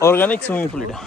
Organic swimming pool এটা।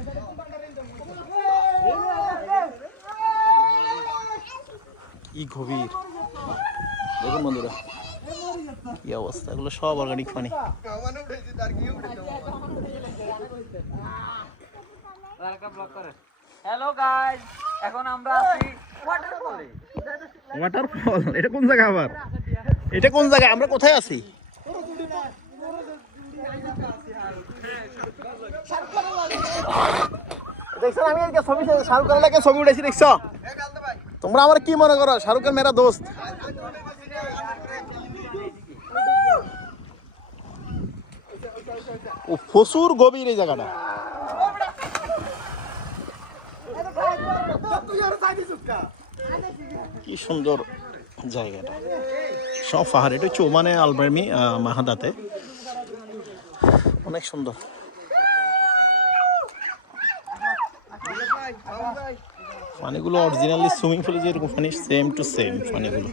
কি গভীর? দেখুন বন্ধুরা কি অবস্থা? এগুলো সব অর্গানিক পানি হ্যালো গাইস এখন আমরা আছি ওয়াটারফলে ওয়াটারফল এটা কোন জায়গা আবার? এটা কোন জায়গা? আমরা কোথায় আছি? দেখছেন আমি ছবি শাহরুখ খানের ছবি উঠেছি দেখছ? তোমরা আমার কি মনে করো? শাহরুখ খান মেরা দোস্ত। ও প্রচুর গভীর এই জায়গাটা। কি সুন্দর জায়গাটা। সব পাহাড়, এটা হচ্ছে ওমানে আলবার্মি মাহাদাতে। অনেক সুন্দর। পানিগুলো অরিজিনালি সুইমিং পুলে যেরকম পানি সেম টু সেম পানিগুলো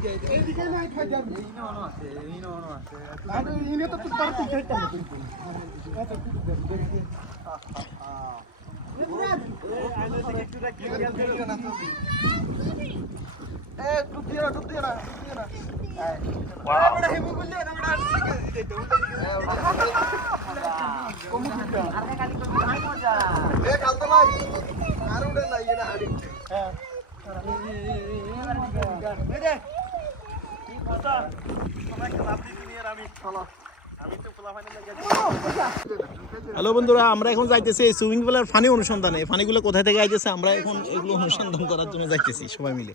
হ্যালো বন্ধুরা আমরা এখন যাইতেছি এই সুইমিং পুলের ফানি অনুসন্ধানে এই ফানিগুলো কোথায় থেকে আইতেছে আমরা এখন এগুলো অনুসন্ধান করার জন্য যাইতেছি সবাই মিলে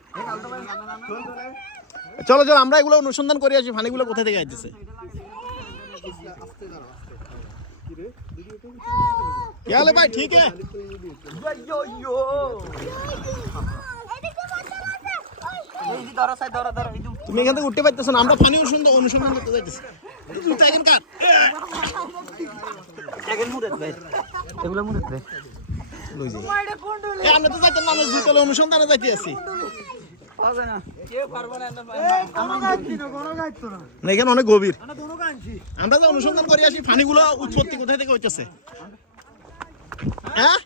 চলো চলো আমরা এগুলো অনুসন্ধান করে আসি ফানিগুলো কোথায় থেকে আইতেছে क्या हाल है भाई ठीक है তুমি এখান থেকে উঠতে পারতেছো না আমরা ফানি অনুসন্ধান অনুসন্ধান করতে যাইতেছি জুতা এগুলো আমরা তো যাইতেন না অনুসন্ধানে যাইতে আছি পাবে না। কেউ পারবে না না এখানে অনেক গভীর। আমরা যে অনুসন্ধান করে আসি ফানিগুলো উৎপত্তি কোথায় থেকে হইতেছে? হ্যাঁ?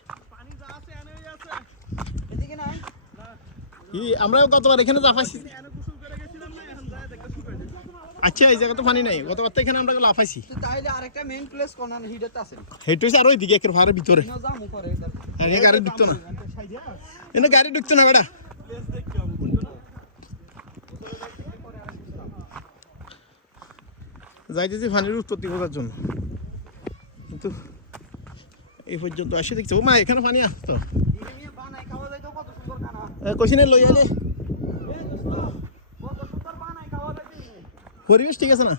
কি আমরা গতবার এখানে লাফাইছি আচ্ছা এই জায়গা তো পানি নাই। গতবার তো এখানে আমরা লাফাইছি। তাইলে আরেকটা মেইন প্লেস কোন? হিডেত আছে। হয়েছে আর ওই দিকে একের ভাড়ের ভিতরে আর গাড়ি ঢুকতো না। এনে গাড়ি ঢুকতো না বেটা। যাইতেছি পানির উৎপত্তি খোঁজার জন্য। কিন্তু এই পর্যন্ত আসে দেখছি। ও মা এখানে পানি আসতো ইমিয়া বানাই খাওয়া যায় তো কত সুন্দর বানাই খাওয়া যায় পরিবেশ ঠিক আছে না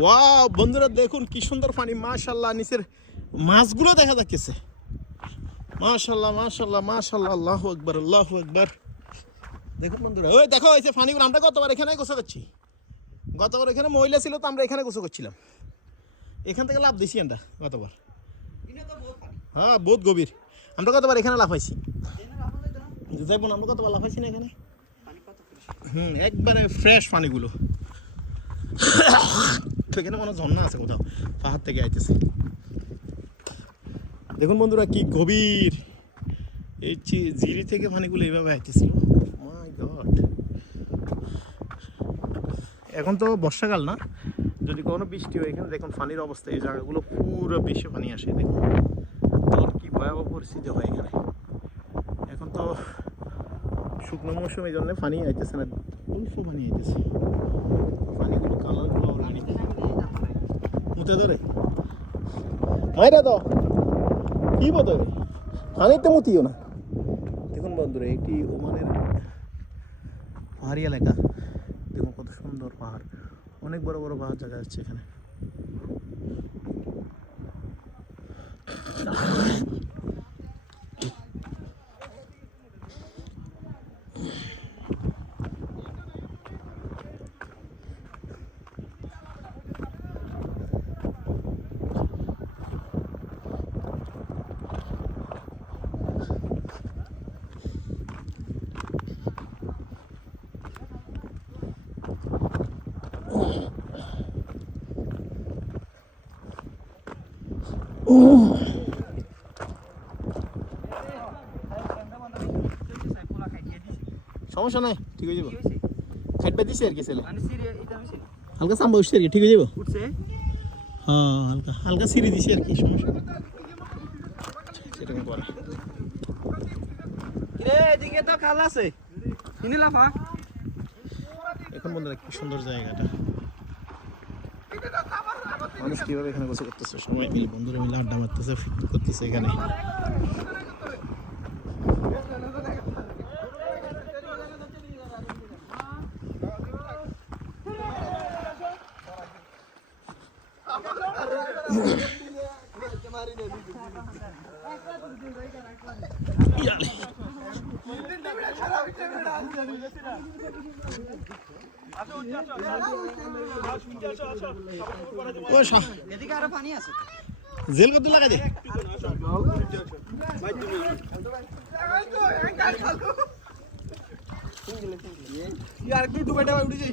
ওয়াও বন্ধুরা দেখুন কি সুন্দর পানি মাশাল্লাহ নিচের মাছগুলো দেখা যাচ্ছে। মাশাল্লাহ মাশাল্লাহ মাশাল্লাহ আল্লাহু আকবার আল্লাহু আকবার। দেখুন বন্ধুরা ওই দেখো এই যে পানিগুলো আমরা গতবার এখানে গোসল করছি। গতবার এখানে মহিলা ছিল তো আমরা এখানে গোসল করছিলাম। এখান থেকে লাভ দিছি আমরা গতবার। হ্যাঁ বহুত গভীর। আমরা গতবার এখানে লাফাইছি। না, আমরা গতবার লাফাইছি না এখানে? কত হুম, একবারে ফ্রেশ পানিগুলো। এখানে কোনো আছে কোথাও? পাহাড় থেকে দেখুন বন্ধুরা, কি গভীর। এই জিরি থেকে পানিগুলো এইভাবে আইতেছিল। মাই এখন তো বর্ষাকাল না? যদি কোনো বৃষ্টি হয়, এখানে দেখুন পানির অবস্থা, এই জায়গাগুলো পুরো বেশি পানি আসে, দেখুন। কি ভয়াবহ পরিস্থিতি হয় এখানে। শুকনো মৌসুম এই জন্য পানি আইতেছে না অল্প পানি আইতেছে। পানিগুলো কালারগুলো মুতে ধরে। মাইরা দাও। কি বলতে পানিতে মুতিও না। দেখুন বন্ধুরা, এটি ওমানের পাহাড়ি এলাকা। দেখুন কত সুন্দর পাহাড়। অনেক বড় বড় পাহাড় জায়গা আছে এখানে। সমস্যা নাই ঠিক হয়ে যাব। খাইটবা দিছে আর কি ছেলে। হালকা সাম্বা উঠছে আর কি ঠিক হয়ে যাব? হ্যাঁ হালকা হালকা সিঁড়ি দিছে আর কি সমস্যা। সেরকম এদিকে তো খাল আছে। এখন বন্ধুরা কি সুন্দর জায়গাটা। মানুষ কীভাবে এখানে বসে করতেছে? সবাই মিলে বন্ধুরা মিলে আড্ডা মারতেছে ফিট করতেছে এখানে। আরও আছে জেল কত লাগা দে। আর একটু ডুবে ডুবে উঠে যাই।